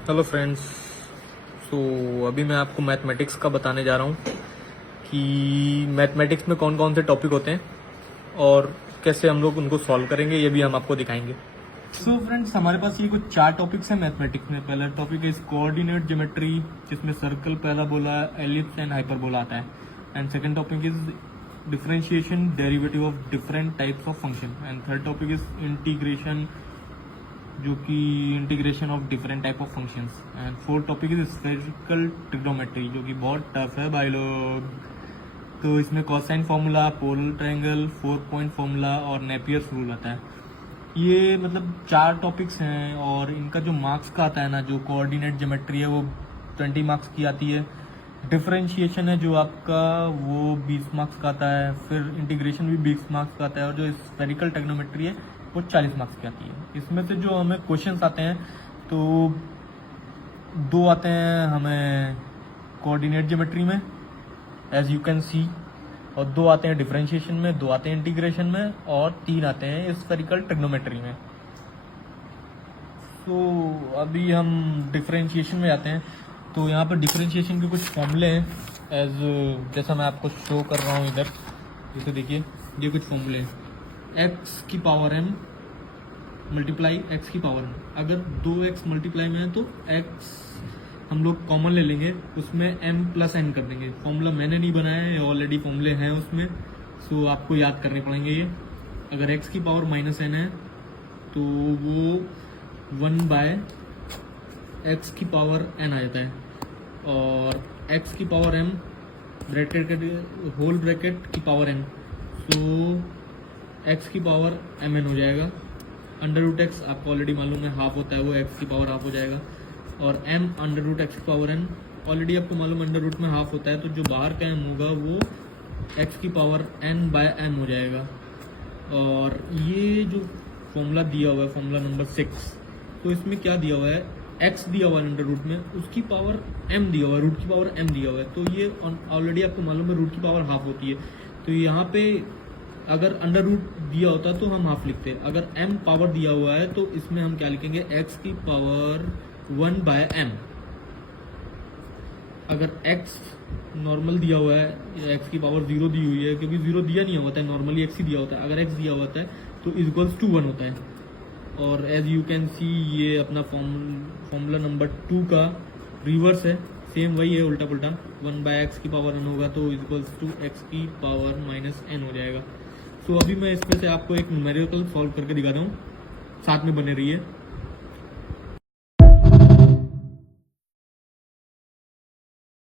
Hello friends. अभी मैं आपको मैथमेटिक्स का बताने जा रहा हूँ कि मैथमेटिक्स में कौन कौन से टॉपिक होते हैं और कैसे हम लोग उनको सॉल्व करेंगे, ये भी हम आपको दिखाएंगे। फ्रेंड्स, हमारे पास ये कुछ 4 टॉपिक्स हैं मैथमेटिक्स में। पहला टॉपिक है कोऑर्डिनेट ज्योमेट्री, जिसमें circle, parabola, ellipse and hyperbola आता है। And second topic is differentiation, derivative of different types of function. And third topic is integration, जो कि integration of different type of functions. And fourth topic is spherical trigonometry, जो कि बहुत tough है भाई लोग। तो इसमें cosine formula, polar triangle, 4 point formula और नेपियर्स रूल आता है। ये मतलब 4 टॉपिक्स हैं और इनका जो मार्क्स का आता है ना, जो कोऑर्डिनेट ज्योमेट्री है वो 20 मार्क्स की आती है। डिफरेंशिएशन है जो आपका वो 20 मार्क्स का आता है। फिर इंटीग्रेशन भी 20 मार्क्स का आता है। और जो स्फेरिकल ट्रिग्नोमेट्री है वो 40 मार्क्स की आती है। इसमें से जो हमें क्वेश्चंस आते हैं तो 2 आते हैं हमें कोऑर्डिनेट ज्योमेट्री में, एज यू कैन सी, और 2 आते हैं डिफरेंशिएशन में, 2 आते हैं इंटीग्रेशन में और 3 आते हैं स्फेरिकल ट्रिग्नोमेट्री में। तो अभी हम डिफरेंशिएशन में आते हैं। तो यहाँ पर डिफरेंशिएशन के कुछ फॉर्मूले हैं, एज जैसा मैं आपको शो कर रहा हूँ इधर। जैसे देखिए, ये कुछ फॉर्मूले हैं। एक्स की पावर m मल्टीप्लाई एक्स की पावर m। अगर 2x मल्टीप्लाई में है तो x हम लोग कॉमन ले लेंगे, उसमें m प्लस n कर देंगे। फॉर्मूला मैंने नहीं बनाया है, ऑलरेडी फॉर्मूले हैं उसमें, सो आपको याद करने पड़ेंगे ये। अगर x की पावर -n है तो वो 1/x की पावर n आ जाता है। और x की power m bracket whole bracket की पावर n, सो x की पावर mn हो जाएगा। अंडर रूट एक्स आपको ऑलरेडी मालूम है हाफ होता है, वो x की पावर हाफ हो जाएगा। और m अंडर रूट एक्स की पावर n ऑलरेडी आपको मालूम अंडर रूट में हाफ होता है, तो जो बाहर का m होगा वो x की पावर n/m हो जाएगा। और ये जो फॉर्मूला दिया हुआ है, फॉर्मूला नंबर 6, तो इसमें क्या दिया हुआ है, x दिया हुआ है अंडर रूट में, उसकी पावर m दिया हुआ है, रूट की पावर m दिया हुआ है। तो ये ऑलरेडी आपको मालूम है रूट की पावर हाफ होती है। तो यहाँ पे अगर अंडर रूट दिया होता तो हम हाफ लिखते। अगर m पावर दिया हुआ है तो इसमें हम क्या लिखेंगे, x की पावर 1/m। अगर x नॉर्मल दिया हुआ है, x की पावर 0 दी हुई है, क्योंकि 0 दिया नहीं होता है, नॉर्मली x ही दिया होता है। अगर x दिया होता है तो इक्वल्स टू 1 होता है। और एज यू कैन सी, ये अपना फॉर्मूला नंबर 2 का रिवर्स है, सेम वही है, उल्टा पुल्टा। 1/x की पावर n होगा तो इक्वल्स टू x की पावर -n हो जाएगा। तो अभी मैं इसमें से आपको एक न्यूमेरिकल सॉल्व करके दिखाता हूँ, साथ में बने रहिए।